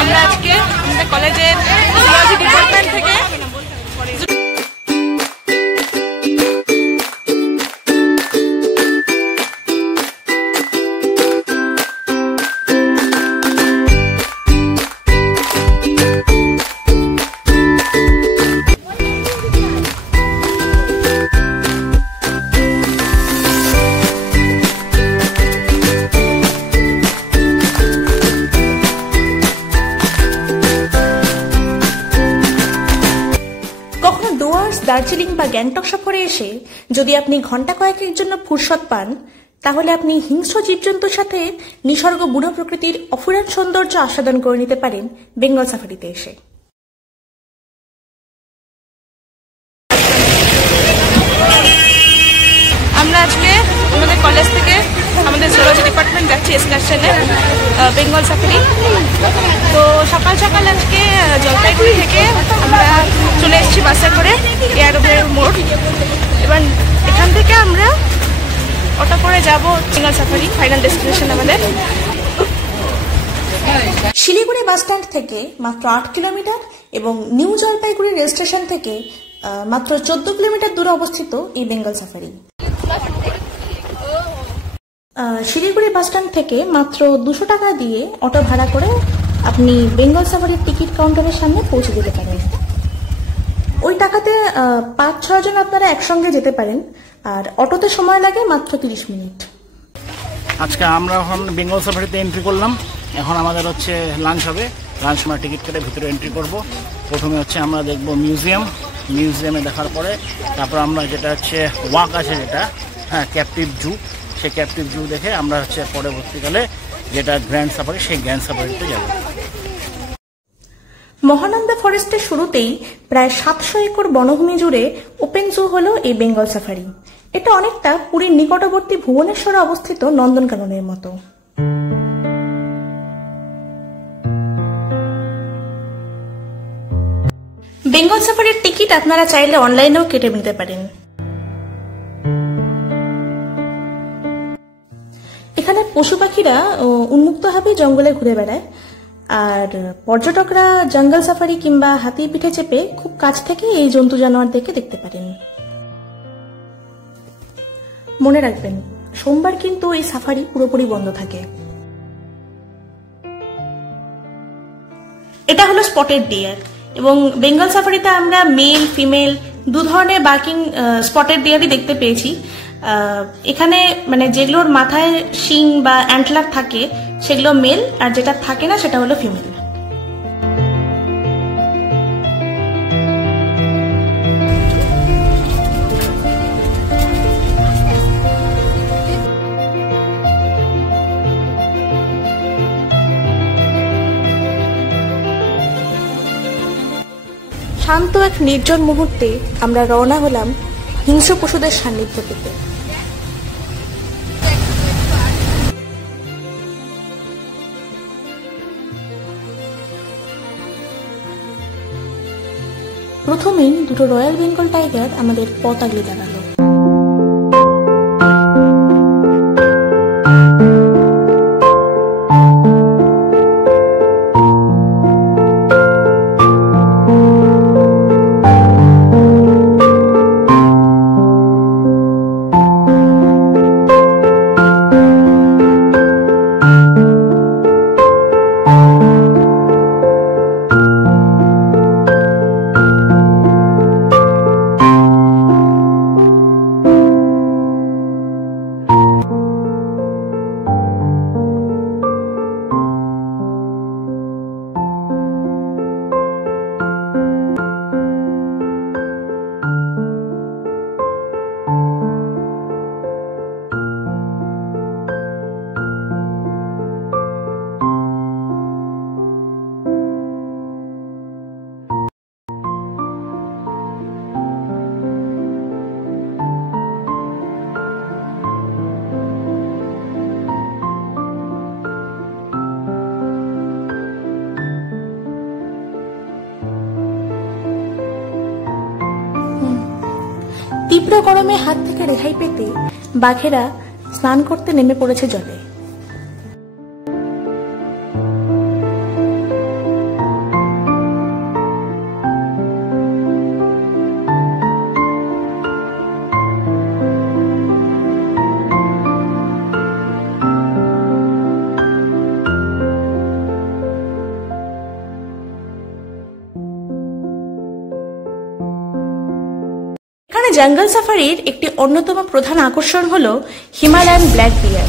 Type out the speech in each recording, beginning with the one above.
আমরা আজকে আমাদের কলেজের জুলজি ডিপার্টমেন্ট থেকে দার্জিলিং বা গ্যাংটক সফরে এসে যদি আপনি ঘন্টা কয়েকের জন্য ফুরসত পান, তাহলে আপনি হিংস্র জীবজন্তুর সাথে নিসর্গ বুনো প্রকৃতির অফুরান সৌন্দর্য আস্বাদন করে নিতে পারেন বেঙ্গল সাফারিতে এসে। আমরা আজকে আমাদের কলেজ থেকে আমাদের জুলজি ডিপার্টমেন্ট যাচ্ছি এক্সকারশনে বেঙ্গল সাফারি। তো সকাল সকাল আজকে জলপাইগুড়ি থেকে আমরা চলে এসেছি বাসে করে এয়ারোভের মোড়। এবার এখান থেকে আমরা অটো করে যাব বেঙ্গল সাফারি, ফাইনাল ডেস্টিনেশন আমাদের। শিলিগুড়ি বাস স্ট্যান্ড থেকে মাত্র 8 কিলোমিটার এবং নিউ জলপাইগুড়ি রেল স্টেশন থেকে মাত্র 14 কিলোমিটার দূরে অবস্থিত এই Bengal safari. Siliguri bus stand থেকে মাত্র 200 টাকা দিয়ে অটো ভাড়া করে আপনি বেঙ্গল সাফারির টিকিট কাউন্টারের সামনে পৌঁছে দিতে পারেন। ওই টাকাতে 5-6 জন আপনারা একসঙ্গে যেতে পারেন, আর অটোতে সময় লাগে মাত্র 30 মিনিট। আজকে আমরা এখন বেঙ্গল সাফারিতে এন্ট্রি করলাম। এখন আমাদের হচ্ছে লাঞ্চ হবে, লাঞ্চ সময় টিকিট কেটে ভিতরে এন্ট্রি করব। প্রথমে হচ্ছে আমরা দেখব মিউজিয়ামে দেখার পরে তারপর আমরা যেটা হচ্ছে ওয়াক আছে যেটা ক্যাপটিভ জু, সেই ক্যাপটিভ জু দেখে আমরা হচ্ছে পরবর্তীকালে যেটা গ্র্যান্ড সাফারি, সেই গ্র্যান্ড সাফারিতে যাব। মহানন্দা ফরেস্টের শুরুতেই প্রায় 700 একর বনভূমি জুড়ে ওপেন জু হলো এই বেঙ্গল সাফারি। এটা অনেকটা পুরীর নিকটবর্তী ভুবনেশ্বরে অবস্থিত নন্দনকাননের মতো। বেঙ্গল সাফারির টিকিট আপনারা চাইলে অনলাইনেও কেটে নিতে পারেন। এখানে পশু পাখিরা উন্মুক্তভাবে জঙ্গলে ঘুরে বেড়ায়, আর পর্যটকরা জঙ্গল সাফারি কিংবা হাতির পিঠে চেপে খুব কাছ থেকে এই জন্তু জানোয়ারদেরকে দেখতে পারেন। মনে রাখবেন, সোমবার কিন্তু এই সাফারি পুরোপুরি বন্ধ থাকে। এটা হলো স্পটেড ডিয়ার, এবং বেঙ্গল সাফারিতে আমরা মেল ফিমেল 2 ধরনের বার্কিং স্পটেড ডিয়ারই দেখতে পেয়েছি। এখানে মানে যেগুলোর মাথায় শিং বা অ্যান্টলার থাকে সেগুলো মেল, আর যেটা থাকে না সেটা হলো ফিমেল। শান্ত এক নির্জন মুহূর্তে আমরা রওনা হলাম হিংস্র পশুদের সান্নিধ্য পেতে। প্রথমেই 2টো রয়্যাল বেঙ্গল টাইগার আমাদের পথ আগলে দাঁড়ালো। তীব্র গরমে হাত থেকে রেহাই পেতে বাঘেরা স্নান করতে নেমে পড়েছে জলে। জঙ্গল সাফারির একটি অন্যতম প্রধান আকর্ষণ হল Himalayan black bear.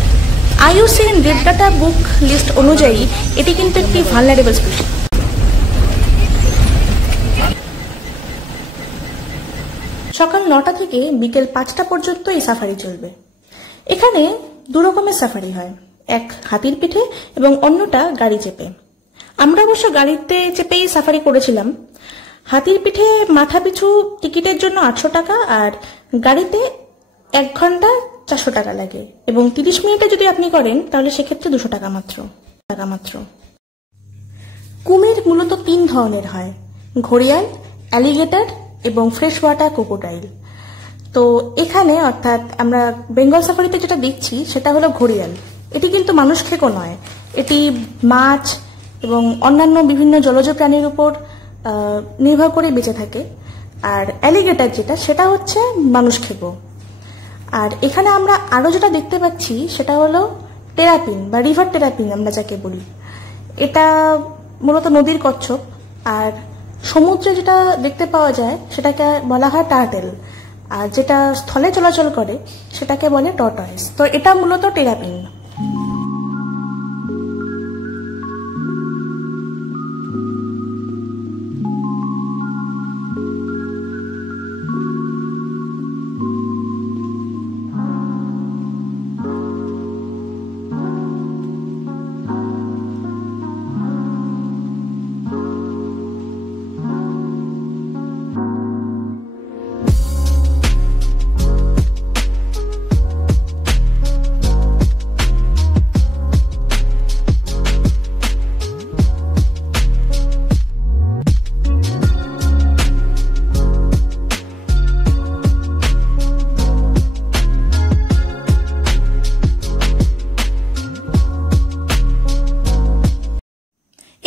IUCN red data book list অনুযায়ী এটি কিন্তু একটি ভালনারেবল স্পিসিস। সকাল 9টা থেকে বিকেল 5টা পর্যন্ত এই সাফারি চলবে। এখানে দু রকমের সাফারি হয়, এক হাতির পিঠে এবং অন্যটা গাড়ি চেপে। আমরা অবশ্য গাড়িতে চেপেই সাফারি করেছিলাম। হাতির পিঠে মাথা পিছু টিকিটের জন্য 800 টাকা, আর গাড়িতে 1 ঘন্টা 400 টাকা লাগে, এবং 30 মিনিটে যদি আপনি করেন তাহলে সেক্ষেত্রে 200 টাকা মাত্র। কুমির মূলত 3 ধরনের হয়, ঘড়িয়াল, অ্যালিগেটর এবং ফ্রেশ ওয়াটার ক্রোকোডাইল। তো এখানে অর্থাৎ আমরা বেঙ্গল সাফারিতে যেটা দেখছি সেটা হলো ঘড়িয়াল। এটি কিন্তু মানুষ খেকো নয়, এটি মাছ এবং অন্যান্য বিভিন্ন জলজ প্রাণীর উপর নির্ভর করে বেঁচে থাকে। আর অ্যালিগেটর যেটা, সেটা হচ্ছে মানুষ খেকো। আর এখানে আমরা আরো যেটা দেখতে পাচ্ছি সেটা হলো টেরাপিন বা রিভার টেরাপিন আমরা যাকে বলি। এটা মূলত নদীর কচ্ছপ। আর সমুদ্রে যেটা দেখতে পাওয়া যায় সেটাকে বলা হয় টার্টেল, আর যেটা স্থলে চলাচল করে সেটাকে বলে টর্টয়েস। তো এটা মূলত টেরাপিন।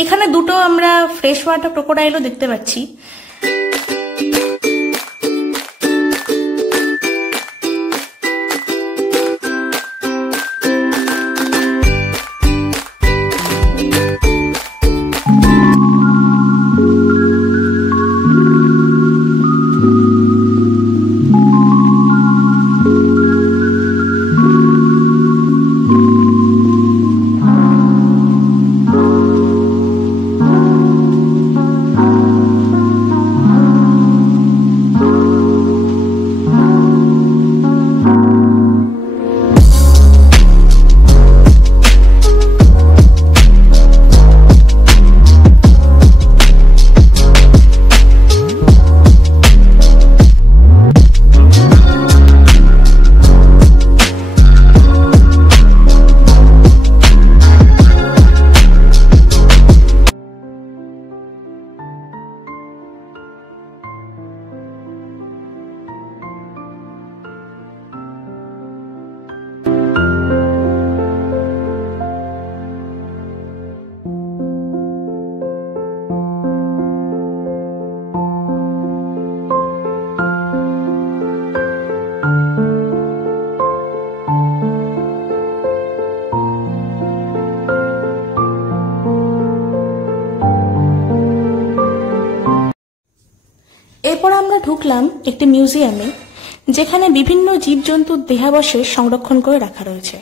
এখানে দুটো আমরা ফ্রেশ ওয়াটার ক্রোকোডাইলও দেখতে পাচ্ছি। এরপর আমরা ঢুকলাম একটি মিউজিয়ামে, যেখানে বিভিন্ন জীবজন্তুর দেহাবশেষ সংরক্ষণ করে রাখা রয়েছে।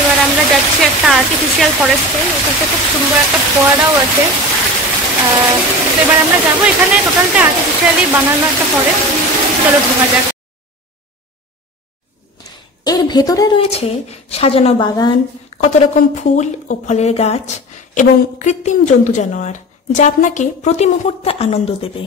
এবার আমরা যাচ্ছি একটা আর্টিফিশিয়াল ফরেস্টে, ওখানে খুব সুন্দর একটা ফোয়ারাও আছে। তো এবার আমরা যাবো, এখানে টোটালটা আর্টিফিশিয়ালি বানানো একটা ফরেস্ট। চলো ঢোকা যাক। এর ভেতরে রয়েছে সাজানো বাগান, কত রকম ফুল ও ফলের গাছ এবং কৃত্রিম জন্তু জানোয়ার, যা আপনাকে প্রতি মুহূর্তে আনন্দ দেবে।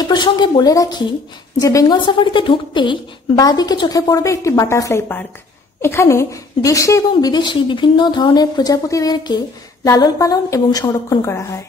এ প্রসঙ্গে বলে রাখি যে বেঙ্গল সাফারিতে ঢুকতেই বাঁদিকে চোখে পড়বে একটি বাটারফ্লাই পার্ক। এখানে দেশি এবং বিদেশি বিভিন্ন ধরনের প্রজাপতিদেরকে লালন পালন এবং সংরক্ষণ করা হয়।